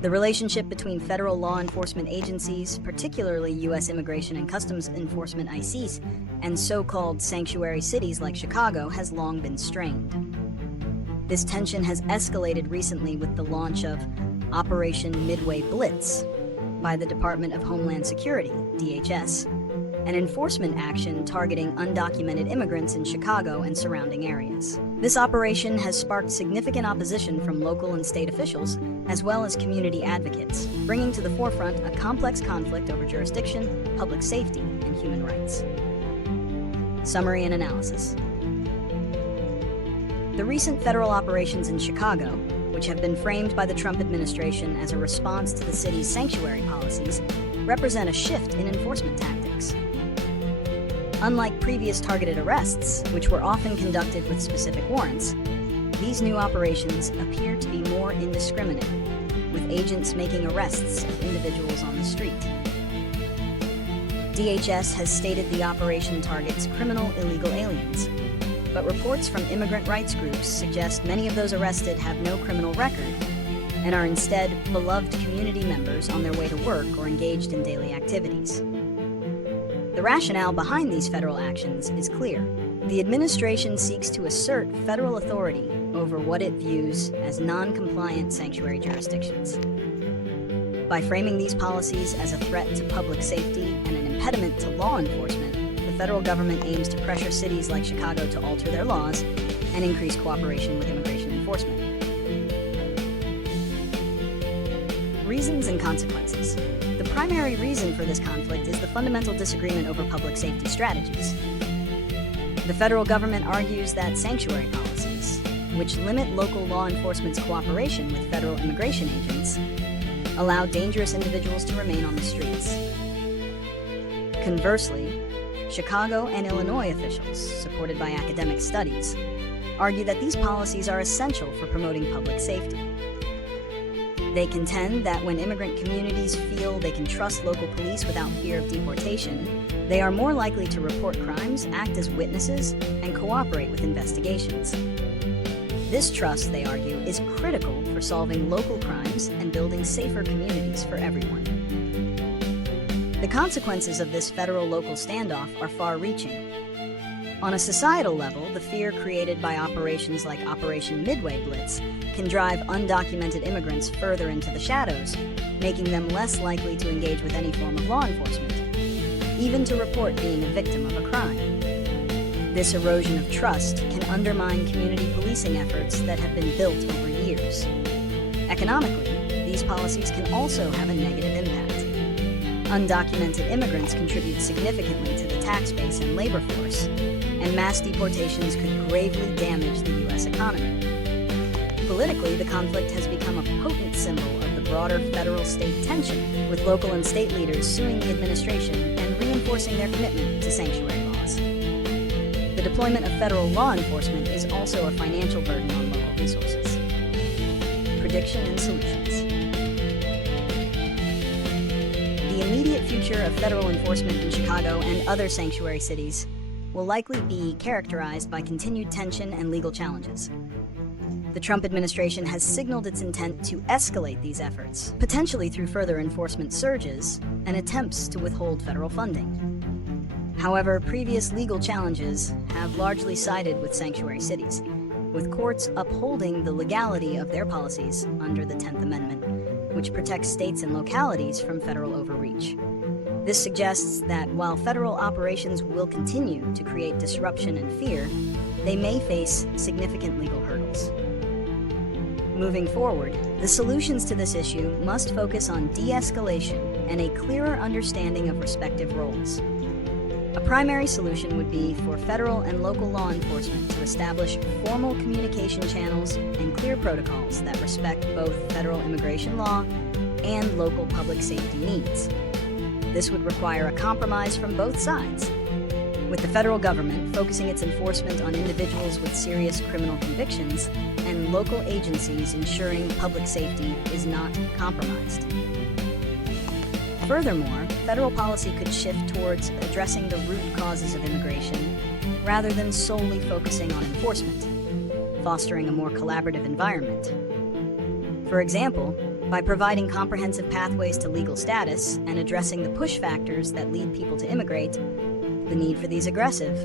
The relationship between federal law enforcement agencies, particularly U.S. Immigration and Customs Enforcement (ICE), and so-called sanctuary cities like Chicago has long been strained. This tension has escalated recently with the launch of Operation Midway Blitz by the Department of Homeland Security, DHS, an enforcement action targeting undocumented immigrants in Chicago and surrounding areas. This operation has sparked significant opposition from local and state officials, as well as community advocates, bringing to the forefront a complex conflict over jurisdiction, public safety, and human rights. Summary and analysis. The recent federal operations in Chicago, which have been framed by the Trump administration as a response to the city's sanctuary policies, represent a shift in enforcement tactics. Unlike previous targeted arrests, which were often conducted with specific warrants, these new operations appear to be more indiscriminate, with agents making arrests of individuals on the street. DHS has stated the operation targets criminal illegal aliens, but reports from immigrant rights groups suggest many of those arrested have no criminal record and are instead beloved community members on their way to work or engaged in daily activities. The rationale behind these federal actions is clear. The administration seeks to assert federal authority over what it views as non-compliant sanctuary jurisdictions. By framing these policies as a threat to public safety and an impediment to law enforcement, the federal government aims to pressure cities like Chicago to alter their laws and increase cooperation with immigration enforcement. Reasons and consequences. The primary reason for this conflict is the fundamental disagreement over public safety strategies. The federal government argues that sanctuary policies, which limit local law enforcement's cooperation with federal immigration agents, allow dangerous individuals to remain on the streets. Conversely, Chicago and Illinois officials, supported by academic studies, argue that these policies are essential for promoting public safety. They contend that when immigrant communities feel they can trust local police without fear of deportation, they are more likely to report crimes, act as witnesses, and cooperate with investigations. This trust, they argue, is critical for solving local crimes and building safer communities for everyone. The consequences of this federal-local standoff are far-reaching. On a societal level, the fear created by operations like Operation Midway Blitz can drive undocumented immigrants further into the shadows, making them less likely to engage with any form of law enforcement, even to report being a victim of a crime. This erosion of trust can undermine community policing efforts that have been built over years. Economically, these policies can also have a negative impact. Undocumented immigrants contribute significantly to the tax base and labor force, and mass deportations could gravely damage the U.S. economy. Politically, the conflict has become a potent symbol of the broader federal-state tension, with local and state leaders suing the administration and reinforcing their commitment to sanctuary laws. The deployment of federal law enforcement is also a financial burden on local resources. Prediction and solutions. The immediate future of federal enforcement in Chicago and other sanctuary cities will likely be characterized by continued tension and legal challenges. The Trump administration has signaled its intent to escalate these efforts, potentially through further enforcement surges and attempts to withhold federal funding. However, previous legal challenges have largely sided with sanctuary cities, with courts upholding the legality of their policies under the 10th Amendment, which protects states and localities from federal overreach. This suggests that while federal operations will continue to create disruption and fear, they may face significant legal hurdles. Moving forward, the solutions to this issue must focus on de-escalation and a clearer understanding of respective roles. A primary solution would be for federal and local law enforcement to establish formal communication channels and clear protocols that respect both federal immigration law and local public safety needs. This would require a compromise from both sides, with the federal government focusing its enforcement on individuals with serious criminal convictions and local agencies ensuring public safety is not compromised. Furthermore, federal policy could shift towards addressing the root causes of immigration rather than solely focusing on enforcement, fostering a more collaborative environment. For example, By providing comprehensive pathways to legal status and addressing the push factors that lead people to immigrate, the need for these aggressive,